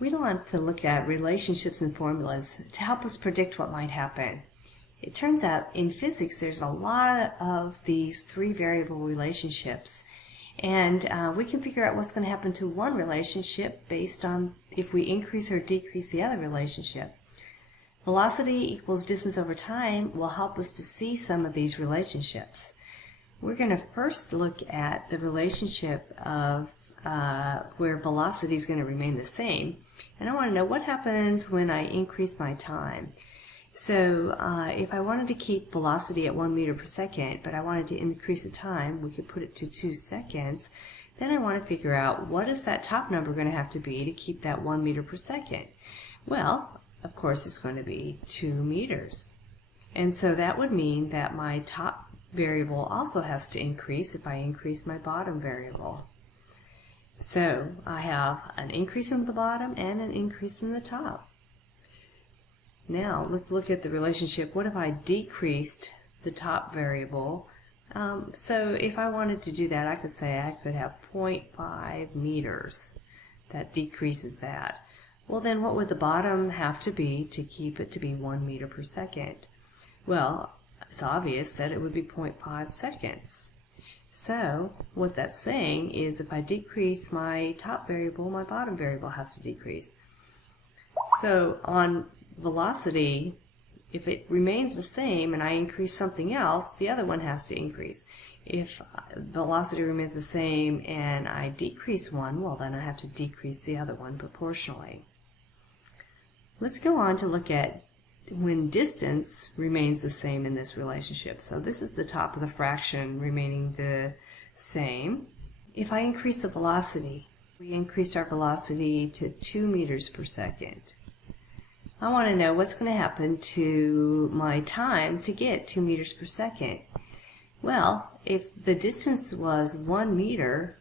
We want to look at relationships and formulas to help us predict what might happen. It turns out in physics there's a lot of these three variable relationships, and we can figure out what's going to happen to one relationship based on if we increase or decrease the other relationship. Velocity equals distance over time will help us to see some of these relationships. We're going to first look at the relationship of where velocity is going to remain the same. And I want to know what happens when I increase my time. So if I wanted to keep velocity at 1 meter per second, but I wanted to increase the time, we could put it to 2 seconds. Then I want to figure out what is that top number going to have to be to keep that 1 meter per second. Well, of course it's going to be 2 meters. And so that would mean that my top variable also has to increase if I increase my bottom variable. So I have an increase in the bottom and an increase in the top. Now let's look at the relationship. What if I decreased the top variable? So if I wanted to do that, I could say I could have 0.5 meters. That decreases that. Well, then what would the bottom have to be to keep it to be 1 meter per second? Well, it's obvious that it would be 0.5 seconds. So what that's saying is if I decrease my top variable, my bottom variable has to decrease. So on velocity, if it remains the same and I increase something else, the other one has to increase. If velocity remains the same and I decrease one, well then I have to decrease the other one proportionally. Let's go on to look at when distance remains the same in this relationship. So this is the top of the fraction remaining the same. If I increase the velocity, we increased our velocity to 2 meters per second. I want to know what's going to happen to my time to get 2 meters per second. Well, if the distance was 1 meter,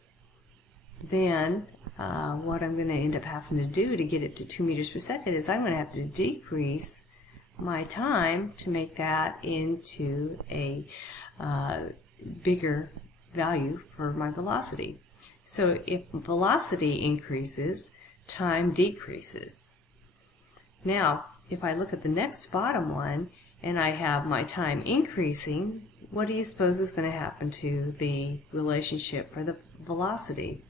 then what I'm going to end up having to do to get it to 2 meters per second is I'm going to have to decrease my time to make that into a bigger value for my velocity. So if velocity increases, time decreases. Now, if I look at the next bottom one and I have my time increasing, what do you suppose is going to happen to the relationship for the velocity?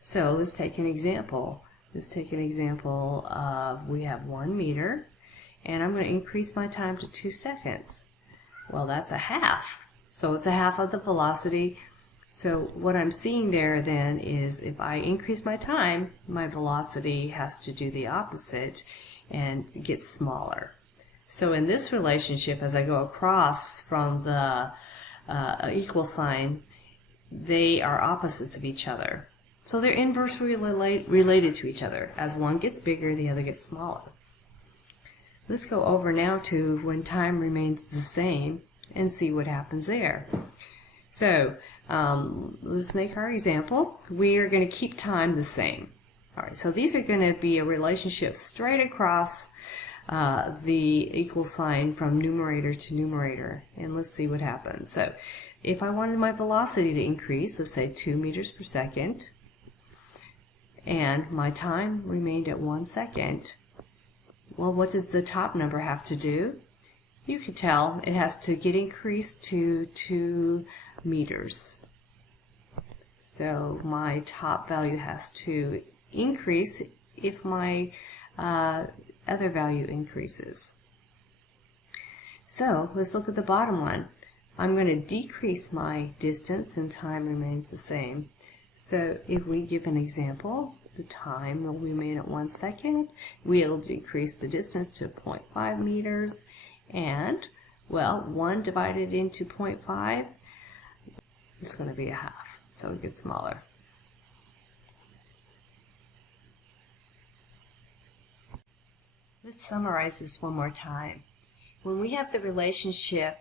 So let's take an example. Let's take an example of we have 1 meter and I'm going to increase my time to 2 seconds. Well, that's a half. So it's a half of the velocity. So what I'm seeing there then is if I increase my time, my velocity has to do the opposite and get smaller. So in this relationship, as I go across from the equal sign, they are opposites of each other. So they're inversely related to each other. As one gets bigger, the other gets smaller. Let's go over now to when time remains the same and see what happens there. So let's make our example. We are going to keep time the same. All right, so these are going to be a relationship straight across the equal sign from numerator to numerator. And let's see what happens. So if I wanted my velocity to increase, let's say 2 meters per second, and my time remained at 1 second, well, what does the top number have to do? You can tell it has to get increased to 2 meters. So my top value has to increase if my other value increases. So let's look at the bottom one. I'm going to decrease my distance and time remains the same. So if we give an example, the time will remain at 1 second. We'll decrease the distance to 0.5 meters. And, well, 1 divided into 0.5 is going to be a half. So it gets smaller. Let's summarize this one more time. When we have the relationship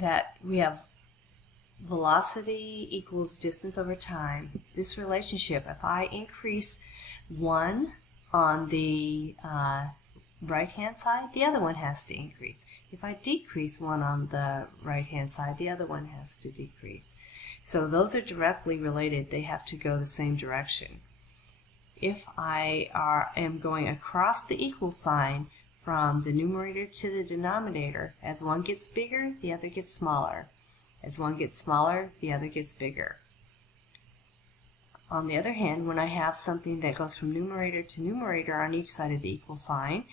that we have velocity equals distance over time, this relationship, if I increase one on the right hand side, the other one has to increase. If I decrease one on the right hand side, the other one has to decrease. So those are directly related. They have to go the same direction. if I am going across the equal sign from the numerator to the denominator. As one gets bigger, the other gets smaller. As one gets smaller, the other gets bigger. On the other hand, when I have something that goes from numerator to numerator on each side of the equal sign,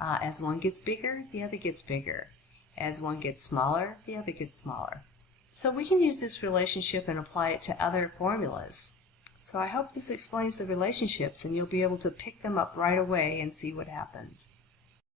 as one gets bigger, the other gets bigger. As one gets smaller, the other gets smaller. So we can use this relationship and apply it to other formulas. So I hope this explains the relationships and you'll be able to pick them up right away and see what happens.